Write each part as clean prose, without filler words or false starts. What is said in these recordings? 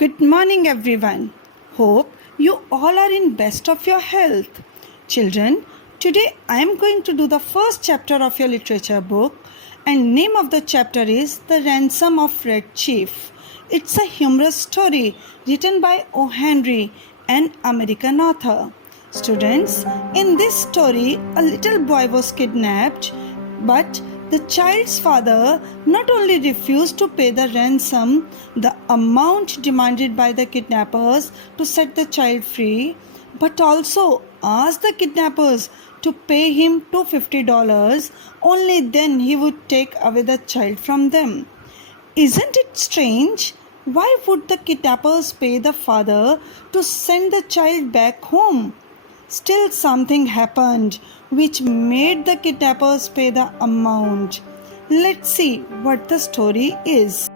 Good morning everyone. Hope you all are in best of your health. Children, today I am going to do the first chapter of your literature book and name of the chapter is The Ransom of Red Chief. It's a humorous story written by O. Henry, an American author. Students, in this story a little boy was kidnapped, but the child's father not only refused to pay the ransom, the amount demanded by the kidnappers to set the child free, but also asked the kidnappers to pay him $250. Only then he would take away the child from them. Isn't it strange? Why would the kidnappers pay the father to send the child back home? Still, something happened which made the kidnappers pay the amount. Let's see what the story is.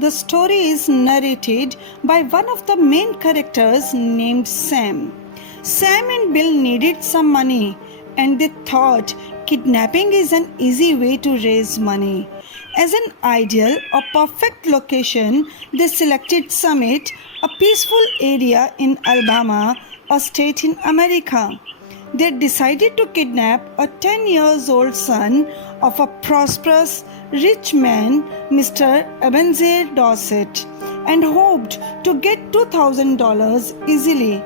The story is narrated by one of the main characters named Sam. Sam and Bill needed some money and they thought kidnapping is an easy way to raise money. As an ideal or perfect location, they selected Summit, a peaceful area in Alabama, a state in America. They decided to kidnap a 10-year-old son of a prosperous, rich man, Mr. Ebenezer Dorset, and hoped to get $2,000 easily.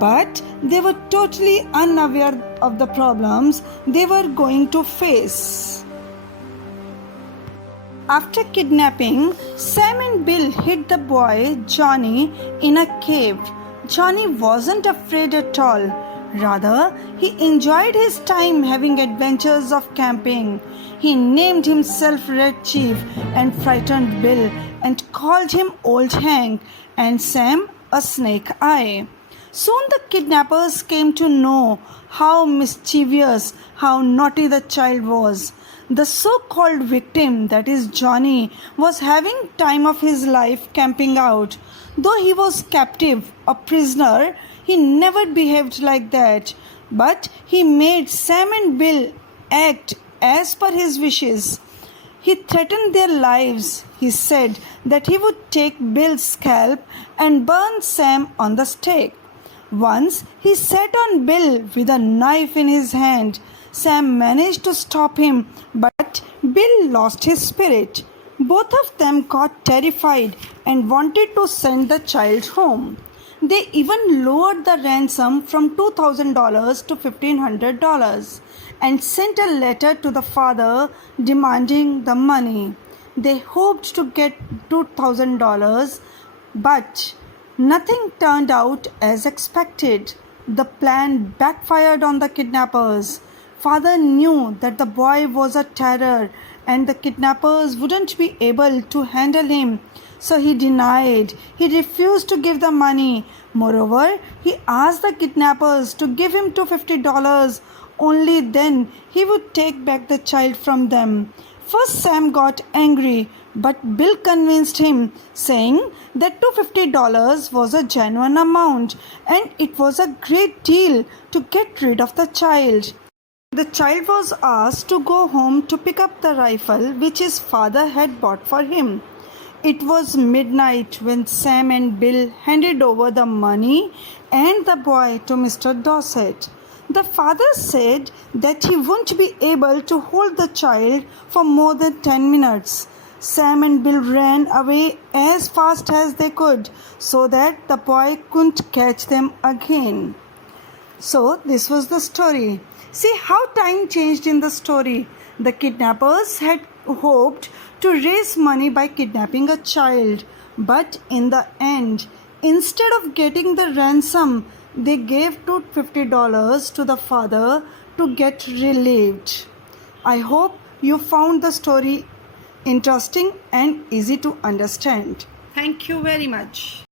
But they were totally unaware of the problems they were going to face. After kidnapping, Sam and Bill hid the boy, Johnny, in a cave. Johnny wasn't afraid at all. Rather, he enjoyed his time having adventures of camping. He named himself Red Chief and frightened Bill and called him Old Hank and Sam a Snake Eye. Soon the kidnappers came to know how mischievous, how naughty the child was. The so-called victim, that is Johnny, was having time of his life camping out. Though he was captive, a prisoner, he never behaved like that. But he made Sam and Bill act as per his wishes. He threatened their lives. He said that he would take Bill's scalp and burn Sam on the stake. Once he sat on Bill with a knife in his hand. Sam managed to stop him, but Bill lost his spirit. Both of them got terrified and wanted to send the child home. They even lowered the ransom from $2,000 to $1,500 and sent a letter to the father demanding the money. They hoped to get $2,000, but nothing turned out as expected. The plan backfired on the kidnappers. Father knew that the boy was a terror and the kidnappers wouldn't be able to handle him. So he denied. He refused to give the money. Moreover, he asked the kidnappers to give him $250. Only then he would take back the child from them. First Sam got angry, but Bill convinced him, saying that $250 was a genuine amount and it was a great deal to get rid of the child. The child was asked to go home to pick up the rifle which his father had bought for him. It was midnight when Sam and Bill handed over the money and the boy to Mr. Dorset. The father said that he wouldn't be able to hold the child for more than 10 minutes. Sam and Bill ran away as fast as they could so that the boy couldn't catch them again. So this was the story. See how time changed in the story. The kidnappers had hoped to raise money by kidnapping a child, but in the end, instead of getting the ransom, they gave $250 to the father to get relieved. I hope you found the story interesting and easy to understand. Thank you very much.